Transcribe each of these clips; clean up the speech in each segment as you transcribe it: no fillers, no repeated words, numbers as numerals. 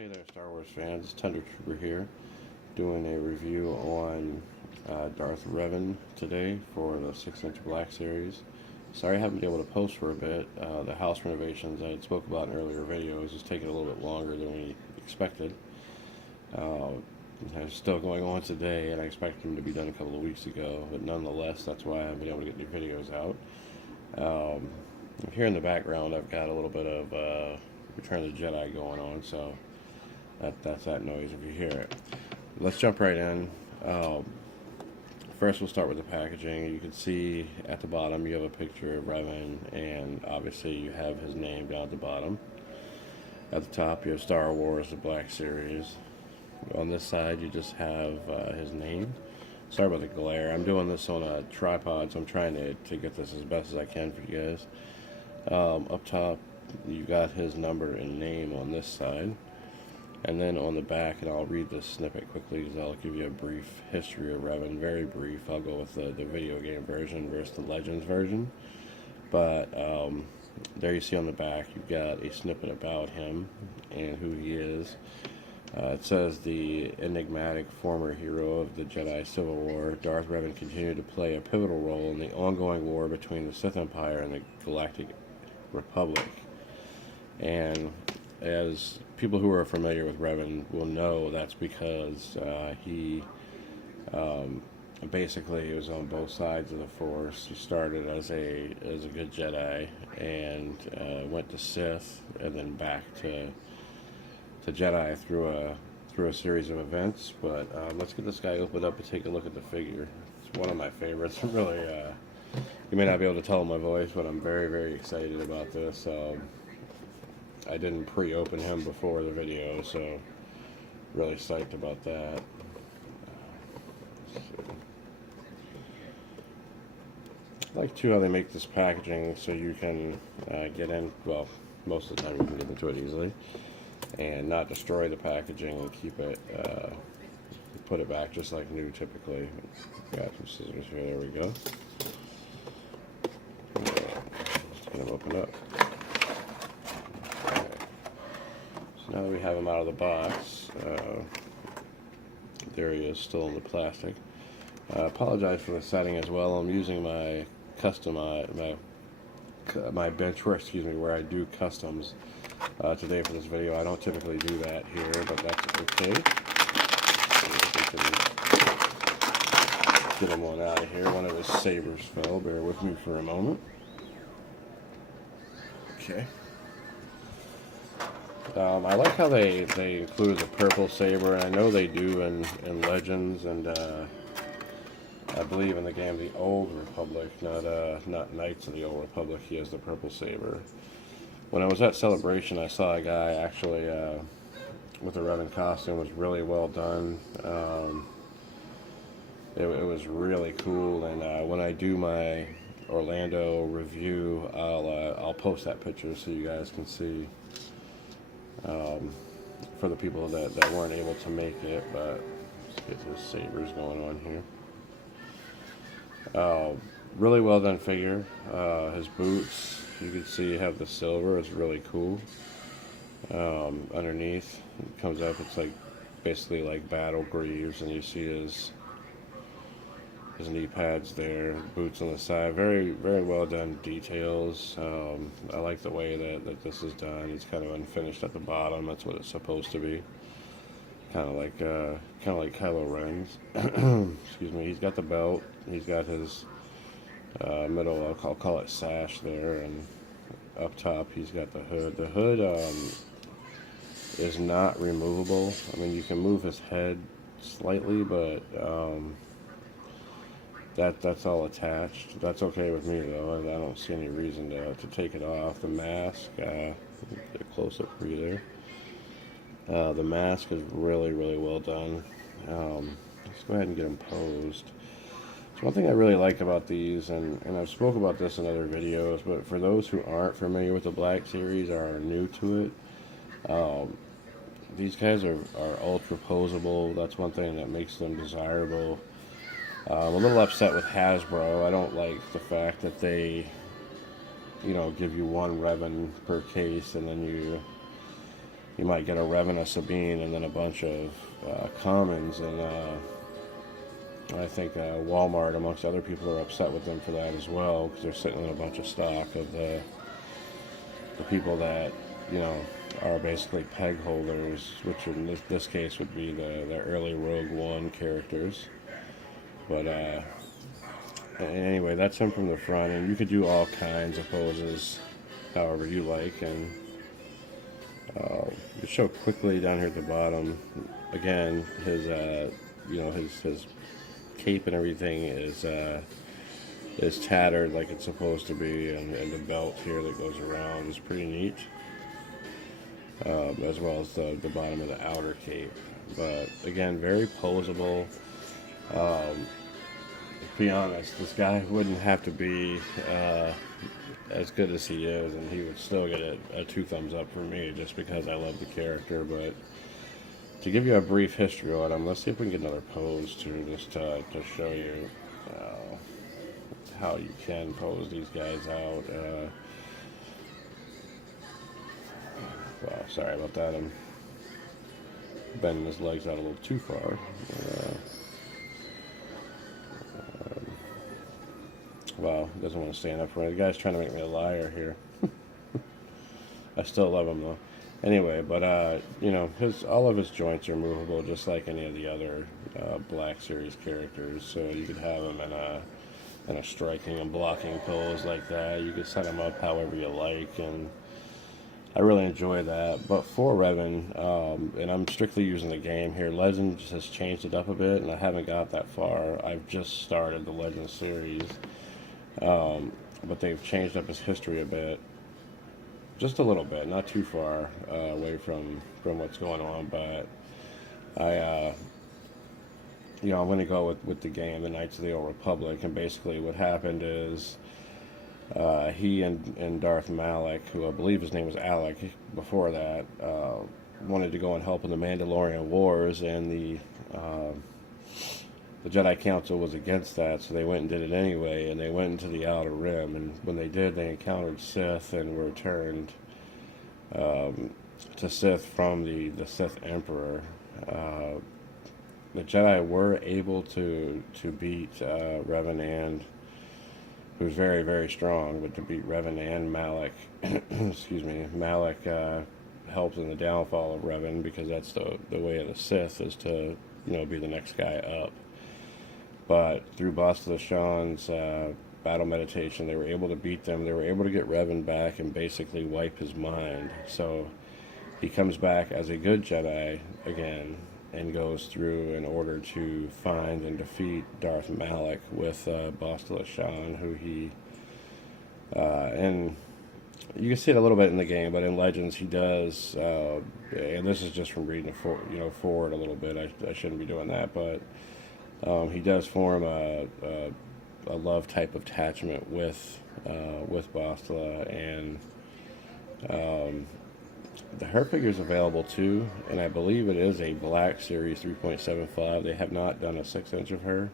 Hey there, Star Wars fans. It's Tundra Trooper here, doing a review on Darth Revan today for the 6-inch Black Series. Sorry I haven't been able to post for a bit. The house renovations I had spoke about in earlier videos is taking a little bit longer than we expected. They're still going on today, and I expected them to be done a couple of weeks ago, but nonetheless, that's why I haven't been able to get new videos out. Here in the background, I've got a little bit of Return of the Jedi going on, so that's that noise if you hear it. Let's jump right in. First, we'll start with the packaging. You can see at the bottom you have a picture of Revan, and obviously you have his name down at the bottom. At the top, you have Star Wars, the Black Series. On this side, you just have his name. Sorry about the glare. I'm doing this on a tripod, so I'm trying to get this as best as I can for you guys. Up top, you got his number and name on this side. And then on the back, and I'll read this snippet quickly because I'll give you a brief history of Revan, very brief. I'll go with the video game version versus the Legends version. But there you see on the back, you've got a snippet about him and who he is. It says the enigmatic former hero of the Jedi Civil War, Darth Revan continued to play a pivotal role in the ongoing war between the Sith Empire and the Galactic Republic. And as people who are familiar with Revan will know, that's because he basically was on both sides of the Force. He started as a good Jedi and went to Sith, and then back to Jedi through a series of events. But let's get this guy opened up and take a look at the figure. It's one of my favorites. I'm really, you may not be able to tell my voice, but I'm very, very excited about this. I didn't pre-open him before the video, so really psyched about that. I like too how they make this packaging so you can get in, well, most of the time you can get into it easily, and not destroy the packaging and keep it, put it back just like new typically. Got some scissors here, there we go. Let's get him opened up. Now that we have him out of the box, there he is, still in the plastic. I apologize for the setting as well. I'm using my custom, my benchwork, excuse me, where I do customs today for this video. I don't typically do that here, but that's okay. Get him on out of here. One of his sabers fell. Bear with me for a moment. Okay. I like how they include the purple saber, and I know they do in Legends, and I believe in the game The Old Republic, not Knights of the Old Republic, he has the purple saber. When I was at Celebration, I saw a guy actually with a Revan costume. It was really well done. It was really cool, and when I do my Orlando review, I'll post that picture so you guys can see. For the people that weren't able to make it, but let's get his sabers going on here. Really well done figure. His boots, you can see have the silver. It's really cool. Underneath, it comes up. It's like basically like battle greaves, and you see his knee pads there, boots on the side. Very, very well done details. I like the way that this is done. It's kind of unfinished at the bottom. That's what it's supposed to be. Kind of like Kylo Ren's. Excuse me. He's got the belt. He's got his middle, I'll call it sash there, and up top he's got the hood. The hood is not removable. I mean, you can move his head slightly, but that's all attached. That's okay with me though. I don't see any reason to take it off. The mask, get a close up for you there. The mask is really, really well done. Let's go ahead and get them posed. So one thing I really like about these, and I've spoke about this in other videos, but for those who aren't familiar with the Black Series or are new to it, these guys are ultra posable. That's one thing that makes them desirable. I'm a little upset with Hasbro. I don't like the fact that they, give you one Revan per case, and then you you might get a Revan, a Sabine, and then a bunch of commons, and I think Walmart, amongst other people, are upset with them for that as well, because they're sitting on a bunch of stock of the people that, you know, are basically peg holders, which in this case would be the early Rogue One characters. But anyway, that's him from the front, and you could do all kinds of poses however you like. And to show quickly down here at the bottom, again, his you know, his cape and everything is tattered like it's supposed to be, and the belt here that goes around is pretty neat, as well as the bottom of the outer cape. But again, very posable. To be honest, this guy wouldn't have to be as good as he is, and he would still get a 2 thumbs up for me, just because I love the character. But to give you a brief history on him, let's see if we can get another pose too, just to show you how you can pose these guys out. Well, sorry about that. I'm bending his legs out a little too far. Wow, doesn't want to stand up for me. The guy's trying to make me a liar here. I still love him though. Anyway, but you know, all of his joints are movable, just like any of the other Black Series characters. So you could have him in a striking and blocking pose like that. You could set him up however you like, and I really enjoy that. But for Revan, and I'm strictly using the game here, Legends has changed it up a bit, and I haven't got that far. I've just started the Legends series. But they've changed up his history a bit, just a little bit, not too far away from what's going on. But you know, I'm going to go with the game, the Knights of the Old Republic, and basically what happened is he and Darth Malak, who I believe his name was Alec before that, wanted to go and help in the Mandalorian Wars, and the Jedi Council was against that, so they went and did it anyway, and they went into the Outer Rim, and when they did, they encountered Sith and were turned to Sith from the Sith Emperor. The Jedi were able to beat Revan, and who's very, very strong, but to beat Revan and Malak, excuse me, Malak helped in the downfall of Revan, because that's the way of the Sith, is to, you know, be the next guy up. But through Bastila Shan's battle meditation, they were able to beat them. They were able to get Revan back and basically wipe his mind. So he comes back as a good Jedi again, and goes through in order to find and defeat Darth Malak with Bastila Shan, who he and you can see it a little bit in the game, but in Legends he does, and this is just from reading forward a little bit. I shouldn't be doing that, but he does form a love type of attachment with Bastila, and her figure is available too, and I believe it is a Black Series 3.75. They have not done a 6-inch of her.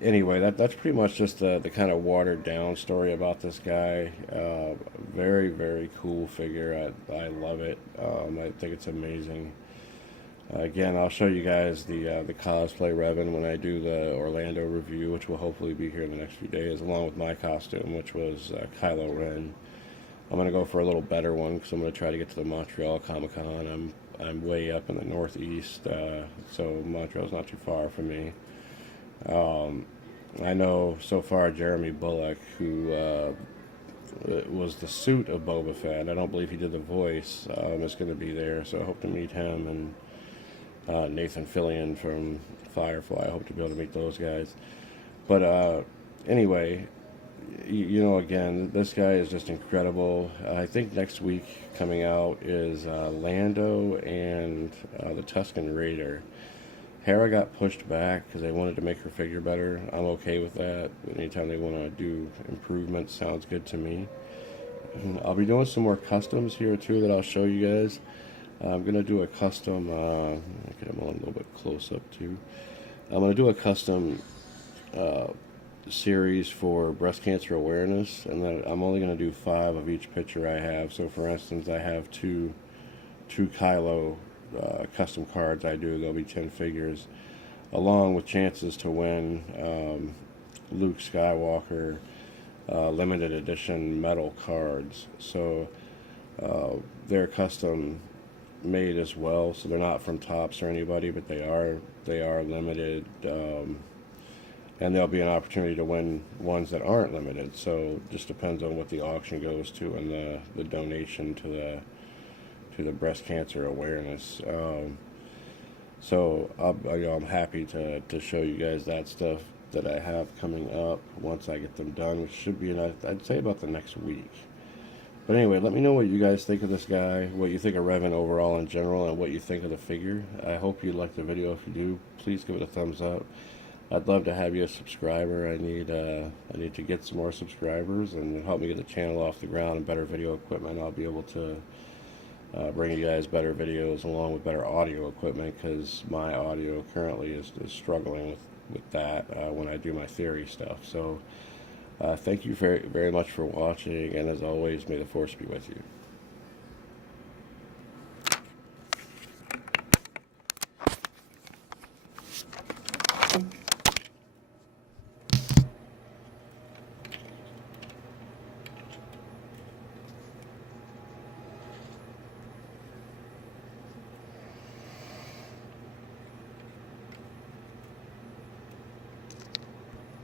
Anyway, that's pretty much just the kind of watered down story about this guy. Very, very cool figure. I love it. I think it's amazing. Again, I'll show you guys the cosplay Revan when I do the Orlando review, which will hopefully be here in the next few days, along with my costume, which was Kylo Ren. I'm going to go for a little better one, because I'm going to try to get to the Montreal Comic Con. I'm way up in the northeast, so Montreal's not too far from me. I know so far Jeremy Bullock, who was the suit of Boba Fett, I don't believe he did the voice, is going to be there, so I hope to meet him, and Nathan Fillion from Firefly. I hope to be able to meet those guys. But anyway, you know, again, this guy is just incredible. I think next week coming out is Lando and the Tusken Raider. Hera got pushed back because they wanted to make her figure better. I'm okay with that. Anytime they want to do improvements, sounds good to me. I'll be doing some more customs here too that I'll show you guys. I'm going to do a custom, I'll get them on a little bit close up too. I'm going to do a custom series for breast cancer awareness, and then I'm only going to do 5 of each picture I have. So for instance, I have two Kylo custom cards I do. There'll be 10 figures, along with chances to win Luke Skywalker limited edition metal cards. So they're custom made as well, so they're not from Topps or anybody, but they are limited, and there'll be an opportunity to win ones that aren't limited. So just depends on what the auction goes to and the donation to the breast cancer awareness. So I'm happy to show you guys that stuff that I have coming up once I get them done, which should be I'd say about the next week. But anyway, let me know what you guys think of this guy, what you think of Revan overall in general, and what you think of the figure. I hope you liked the video. If you do, please give it a thumbs up. I'd love to have you a subscriber. I need to get some more subscribers and help me get the channel off the ground and better video equipment. I'll be able to bring you guys better videos along with better audio equipment, because my audio currently is struggling with that when I do my theory stuff. So thank you very, very much for watching, and as always, may the Force be with you.